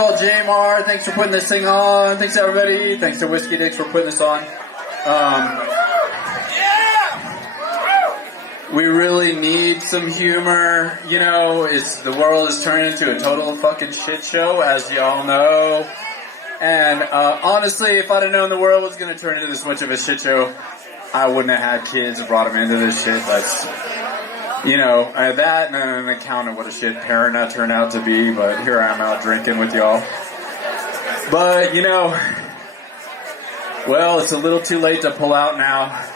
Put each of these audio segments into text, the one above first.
all, JMR. Thanks for putting this thing on. Thanks, everybody. Thanks to Whiskey Dicks for putting this on. We really need some humor. You know, the world is turning into a total fucking shit show, as y'all know. And honestly, if I'd have known the world was going to turn into this much of a shit show, I wouldn't have had kids and brought them into this shit. That's, you know, that and an account of what a shit parent I turned out to be. But here I am out drinking with y'all. But, you know, well, it's a little too late to pull out now.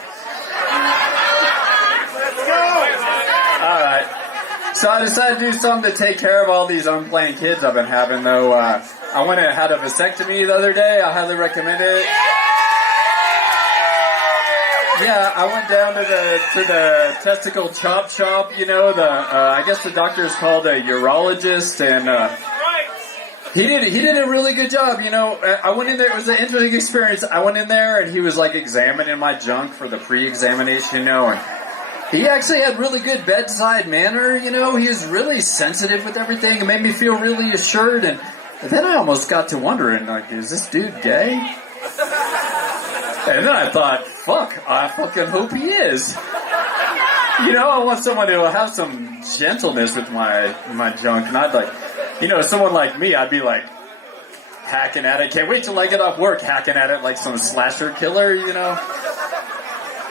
Alright, so I decided to do something to take care of all these unplanned kids I've been having, though. I went and had a vasectomy the other day. I highly recommend it. Yeah, I went down to the testicle chop shop, you know, I guess the doctor is called a urologist, and he did a really good job, you know. I went in there, it was an interesting experience. I went in there and he was like examining my junk for the pre-examination, you know, and he actually had really good bedside manner, you know. He was really sensitive with everything. It made me feel really assured. And then I almost got to wondering, like, is this dude gay? And then I thought, fuck, I fucking hope he is. You know, I want someone who will have some gentleness with my junk. Not like, you know, someone like me, I'd be like hacking at it. Can't wait till I get off work hacking at it like some slasher killer, you know.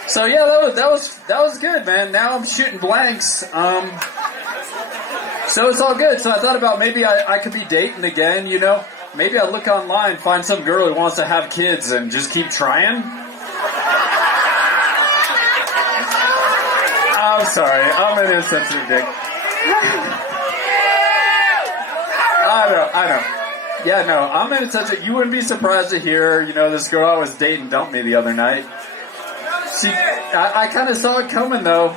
So yeah, that was good, man. Now I'm shooting blanks. So it's all good. So I thought about maybe I could be dating again, you know. Maybe I look online, find some girl who wants to have kids, and just keep trying. I'm sorry, I'm an insensitive dick. I know. Yeah, no, I'm in such a. You wouldn't be surprised to hear, you know, this girl I was dating dumped me the other night. I kind of saw it coming, though.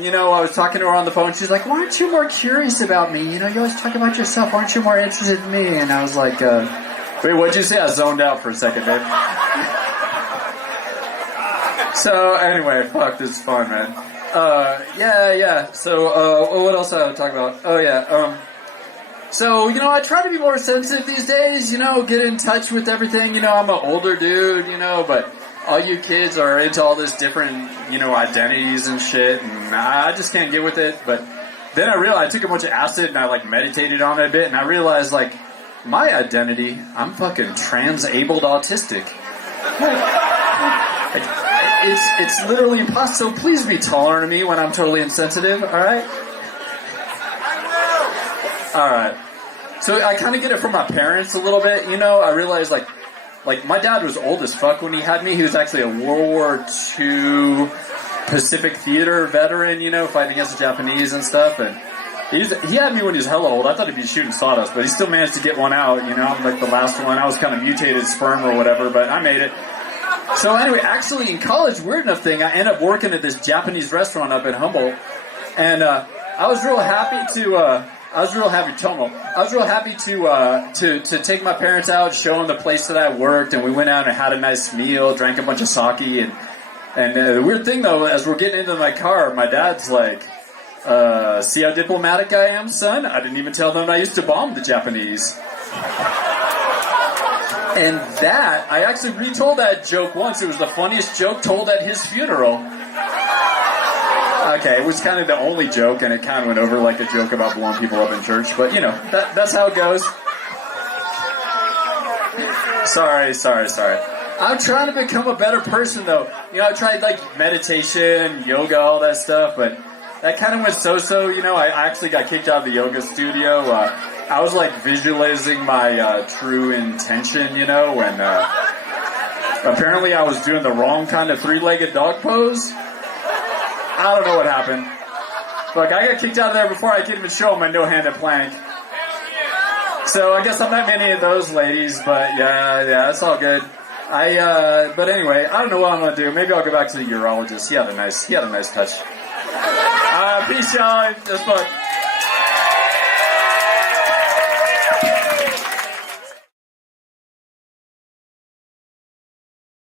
You know, I was talking to her on the phone. She's like, why aren't you more curious about me? You know, you always talk about yourself. Aren't you more interested in me? And I was like, wait, what'd you say? I zoned out for a second, babe. So, anyway, fuck, this is fun, man. Yeah. So, what else I would talk about? Oh, yeah, so, you know, I try to be more sensitive these days, you know, get in touch with everything. You know, I'm an older dude, you know, but all you kids are into all this different, you know, identities and shit, and I just can't get with it. But then I realized, I took a bunch of acid and I, like, meditated on it a bit, and I realized, like, my identity, I'm fucking trans-abled autistic. It's literally impossible, so please be tolerant of me when I'm totally insensitive, alright? Alright. So I kind of get it from my parents a little bit, you know. I realized, like, my dad was old as fuck when he had me. He was actually a World War II Pacific Theater veteran, you know, fighting against the Japanese and stuff. And he had me when he was hella old. I thought he'd be shooting sawdust, but he still managed to get one out, you know. I'm like the last one. I was kind of mutated sperm or whatever, but I made it. So anyway, actually in college, weird enough thing, I ended up working at this Japanese restaurant up in Humboldt. And I was real happy to take my parents out, show them the place that I worked, and we went out and had a nice meal, drank a bunch of sake, and the weird thing though, as we're getting into my car, my dad's like, see how diplomatic I am, son? I didn't even tell them I used to bomb the Japanese. And that, I actually retold that joke once. It was the funniest joke told at his funeral. Okay, it was kind of the only joke, and it kind of went over like a joke about blowing people up in church, but, you know, that's how it goes. Sorry. I'm trying to become a better person, though. You know, I tried, like, meditation, yoga, all that stuff, but that kind of went so-so. You know, I actually got kicked out of the yoga studio. I was, like, visualizing my true intention, you know, and apparently I was doing the wrong kind of three-legged dog pose. I don't know what happened. Look, I got kicked out of there before I could even show them my no-handed plank. So I guess I'm not many of those ladies, but yeah, it's all good. But anyway, I don't know what I'm gonna do. Maybe I'll go back to the urologist. He had a nice touch. Peace, y'all. That's fun.